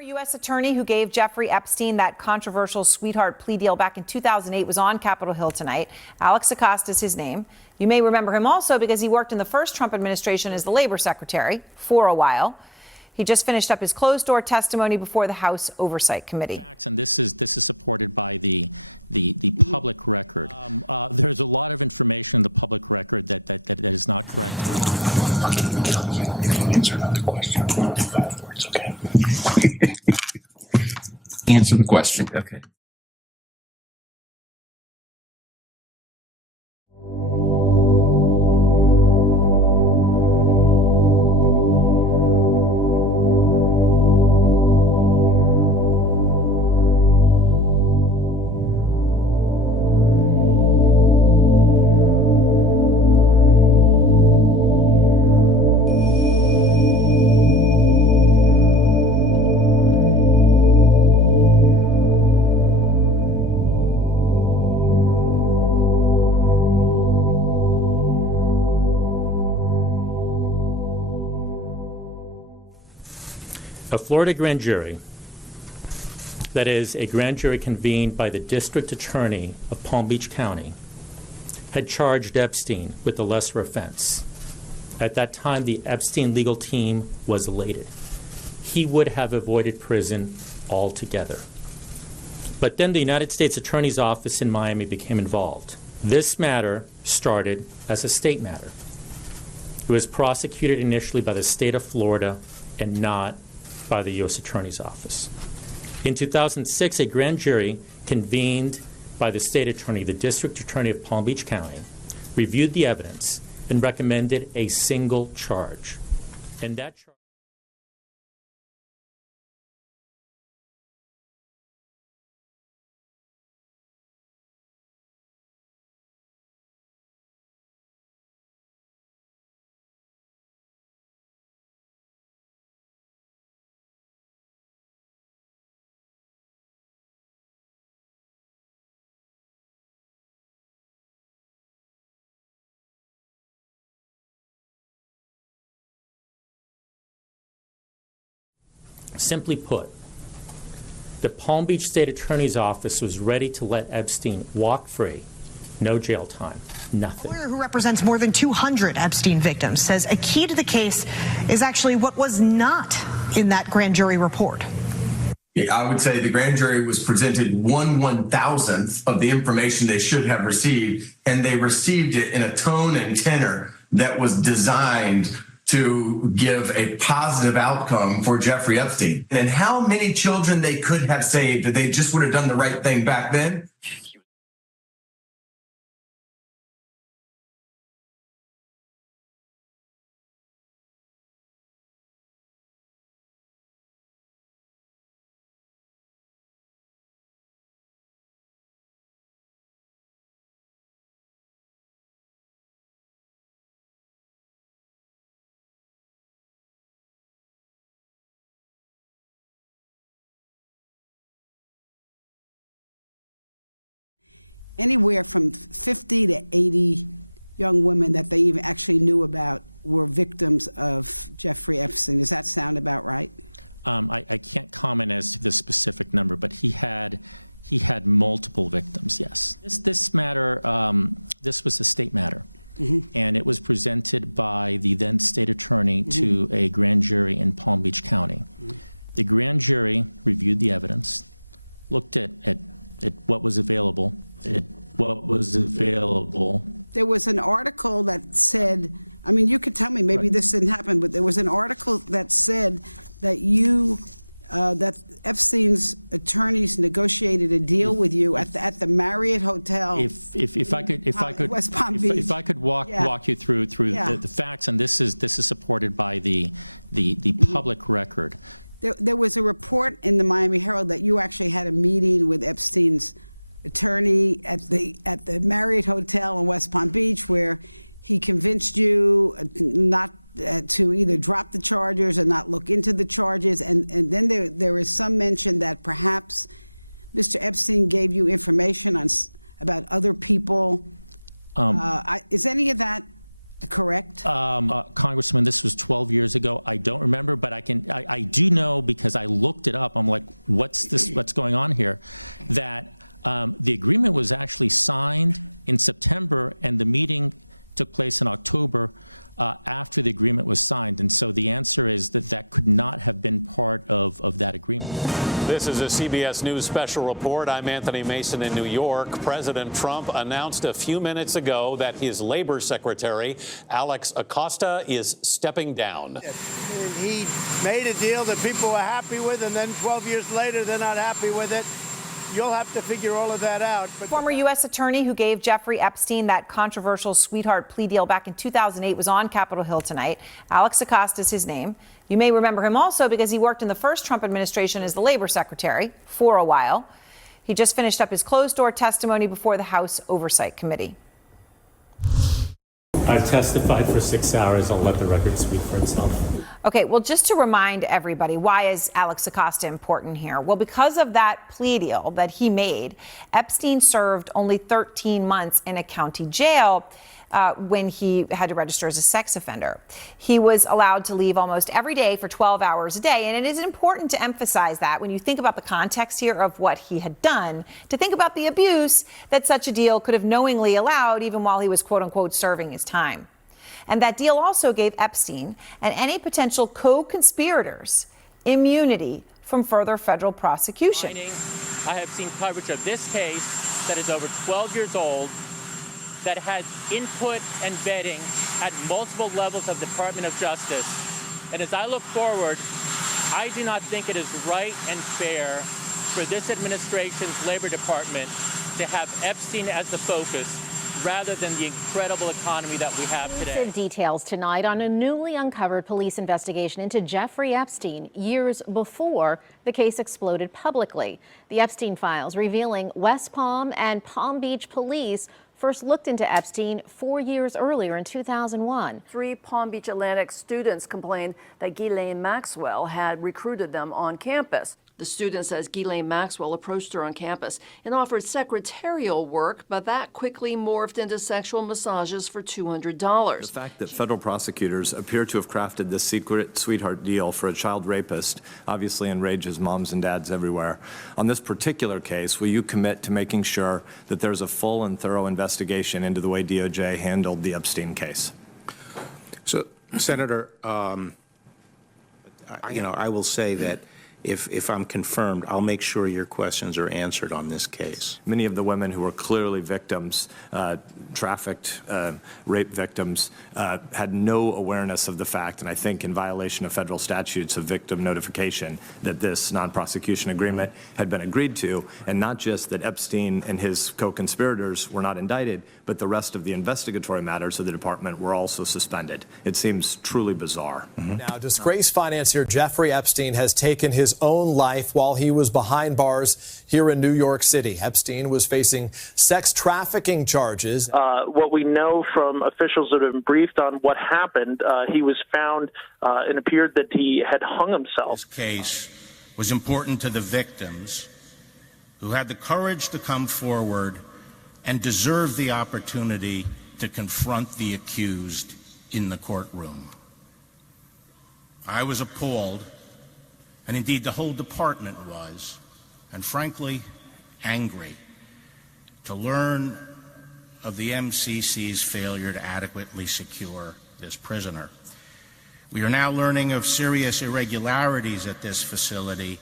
U.S. attorney who gave Jeffrey Epstein that controversial sweetheart plea deal back in 2008 was on Capitol Hill tonight. Alex Acosta is his name. You may remember him also because he worked in the first Trump administration as the labor secretary for a while. He just finished up his closed-door testimony before the House Oversight Committee. Facts, and this is supported by the public record. There's a lot of information in the public record that is not correct. Answer another question. 5 words, okay? Answer the question. Okay. A Florida grand jury, that is, a grand jury convened by the district attorney of Palm Beach County, had charged Epstein with a lesser offense. At that time, the Epstein legal team was elated. He would have avoided prison altogether. But then the United States Attorney's Office in Miami became involved. This matter started as a state matter. It was prosecuted initially by the state of Florida and not by the U.S. Attorney's Office. In 2006, a grand jury convened by the state attorney, the district attorney of Palm Beach County, reviewed the evidence and recommended a single charge. And that charge Simply put, the Palm Beach State Attorney's Office was ready to let Epstein walk free. No jail time, nothing. A lawyer who represents more than 200 Epstein victims says a key to the case is actually what was not in that grand jury report. I would say the grand jury was presented 1/1000th of the information they should have received, and they received it in a tone and tenor that was designed to give a positive outcome for Jeffrey Epstein. And how many children they could have saved if they just would have done the right thing back then? Anywhere from 50 to 80 young women that they even actually knew about were victims of Jeffrey Epstein. Does that sound about right? I can't comment as to the specific number, but he had multiple victims, yes. This matter, this was a state matter, and it was presented by the then state attorney to a grand jury in Palm Beach County. The grand jury reviewed the evidence, looked at what was available. There was an article that said, I mean, you could tell me, maybe this didn't happen, but there was an article that said that that Epstein's attorneys negotiated a deal with you at the Marriott Hotel. If I could, West Palm Beach. If I could walk you through the facts, and this is supported by the public record. There was a report in the Miami Herald that you actually had a meeting with Epstein's attorney at the Marriott Hotel in West Palm Beach, where he convinced you not to either drop the charges or not look into the charges, and then there is some mention that perhaps Mr. Epstein gave you information about other people. Is any of that correct? Congressman, this was 12 years ago. I don't remember, but I do know because I looked it up. I'm like, what's going on here? That the agreement was actually signed in September and the meeting took place in October after the agreement was signed. And so the answer is that could not have been part of that agreement. This is a CBS News special report. I'm Anthony Mason in New York. President Trump announced a few minutes ago that his labor secretary, Alex Acosta, is stepping down. He made a deal that people were happy with, and then 12 years later, they're not happy with it. You'll have to figure all of that out. But Former U.S. attorney who gave Jeffrey Epstein that controversial sweetheart plea deal back in 2008 was on Capitol Hill tonight. Alex Acosta is his name. You may remember him also because he worked in the first Trump administration as the labor secretary for a while. He just finished up his closed-door testimony before the House Oversight Committee. I've testified for 6 hours. I'll let the record speak for itself. Okay, well, just to remind everybody, why is Alex Acosta important here? Well, because of that plea deal that he made, Epstein served only 13 months in a county jail when he had to register as a sex offender. He was allowed to leave almost every day for 12 hours a day. And it is important to emphasize that when you think about the context here of what he had done, to think about the abuse that such a deal could have knowingly allowed even while he was, quote unquote, serving his time. And that deal also gave Epstein and any potential co-conspirators immunity from further federal prosecution. I have seen coverage of this case that is over 12 years old, that had input and vetting at multiple levels of the Department of Justice. And as I look forward, I do not think it is right and fair for this administration's Labor Department to have Epstein as the focus rather than the incredible economy that we have today. Details tonight on a newly uncovered police investigation into Jeffrey Epstein years before the case exploded publicly. The Epstein files revealing West Palm and Palm Beach police first looked into Epstein 4 years earlier in 2001. 3 Palm Beach Atlantic students complained that Ghislaine Maxwell had recruited them on campus. The student says Ghislaine Maxwell approached her on campus and offered secretarial work, but that quickly morphed into sexual massages for $200. The fact that federal prosecutors appear to have crafted this secret sweetheart deal for a child rapist obviously enrages moms and dads everywhere. On this particular case, will you commit to making sure that there's a full and thorough investigation into the way DOJ handled the Epstein case? So, Senator, I will say that if I'm confirmed, I'll make sure your questions are answered on this case. Many of the women who were clearly victims, trafficked, rape victims, had no awareness of the fact, and I think in violation of federal statutes of victim notification, that this non-prosecution agreement had been agreed to, and not just that Epstein and his co-conspirators were not indicted, but the rest of the investigatory matters of the department were also suspended. It seems truly bizarre. Now, disgraced financier Jeffrey Epstein has taken his own life while he was behind bars here in New York City. Epstein was facing sex trafficking charges. What we know from officials that have been briefed on what happened, he was found and appeared that he had hung himself. This case was important to the victims who had the courage to come forward and deserve the opportunity to confront the accused in the courtroom. I was appalled, and indeed the whole department was, and frankly, angry to learn of the MCC's failure to adequately secure this prisoner. We are now learning of serious irregularities at this facility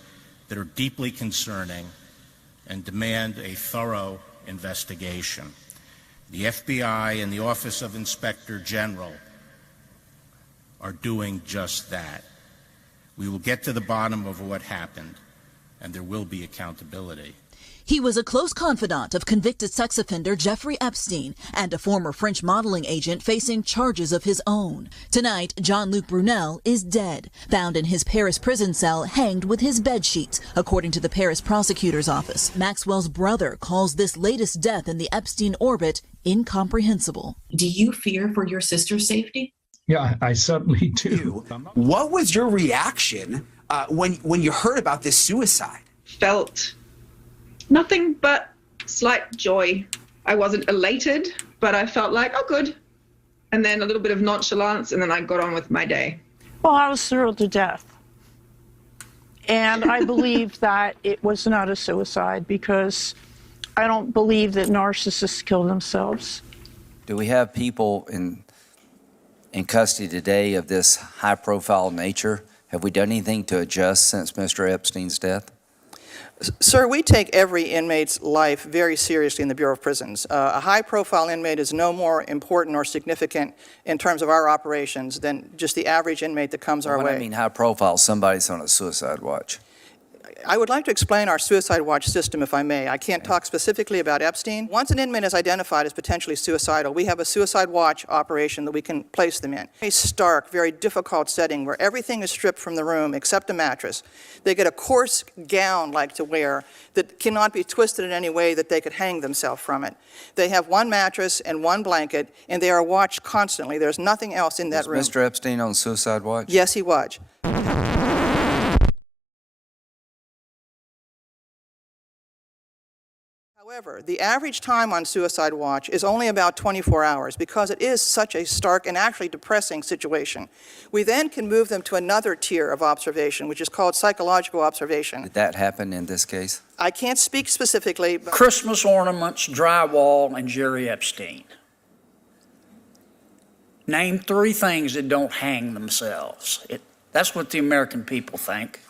that are deeply concerning and demand a thorough investigation. The FBI and the Office of Inspector General are doing just that. We will get to the bottom of what happened, and there will be accountability. He was a close confidant of convicted sex offender Jeffrey Epstein and a former French modeling agent facing charges of his own. Tonight, Jean-Luc Brunel is dead, found in his Paris prison cell hanged with his bed sheets, according to the Paris prosecutor's office. Maxwell's brother calls this latest death in the Epstein orbit incomprehensible. Do you fear for your sister's safety? Yeah, I certainly do. What was your reaction when you heard about this suicide? Felt nothing but slight joy. I wasn't elated, but I felt like, oh, good. and then a little bit of nonchalance, and then I got on with my day. Well, I was thrilled to death. And I believe that it was not a suicide because I don't believe that narcissists kill themselves. Do we have people in custody today of this high-profile nature? Have we done anything to adjust since Mr. Epstein's death? Sir, we take every inmate's life very seriously in the Bureau of Prisons. A high-profile inmate is no more important or significant in terms of our operations than just the average inmate that comes our way. When I mean high-profile, somebody's on a suicide watch. I would like to explain our suicide watch system, if I may. I can't talk specifically about Epstein. Once an inmate is identified as potentially suicidal, we have a suicide watch operation that we can place them in. A stark, very difficult setting where everything is stripped from the room except a mattress. They get a coarse gown-like to wear that cannot be twisted in any way that they could hang themselves from it. They have one mattress and one blanket, and they are watched constantly. There's nothing else in that room. Was Mr. Epstein on suicide watch? Yes, he was. However, the average time on suicide watch is only about 24 hours because it is such a stark and actually depressing situation. We then can move them to another tier of observation, which is called psychological observation. Did that happen in this case? I can't speak specifically, but Christmas ornaments, drywall, and Jerry Epstein. Name 3 things that don't hang themselves. That's what the American people think.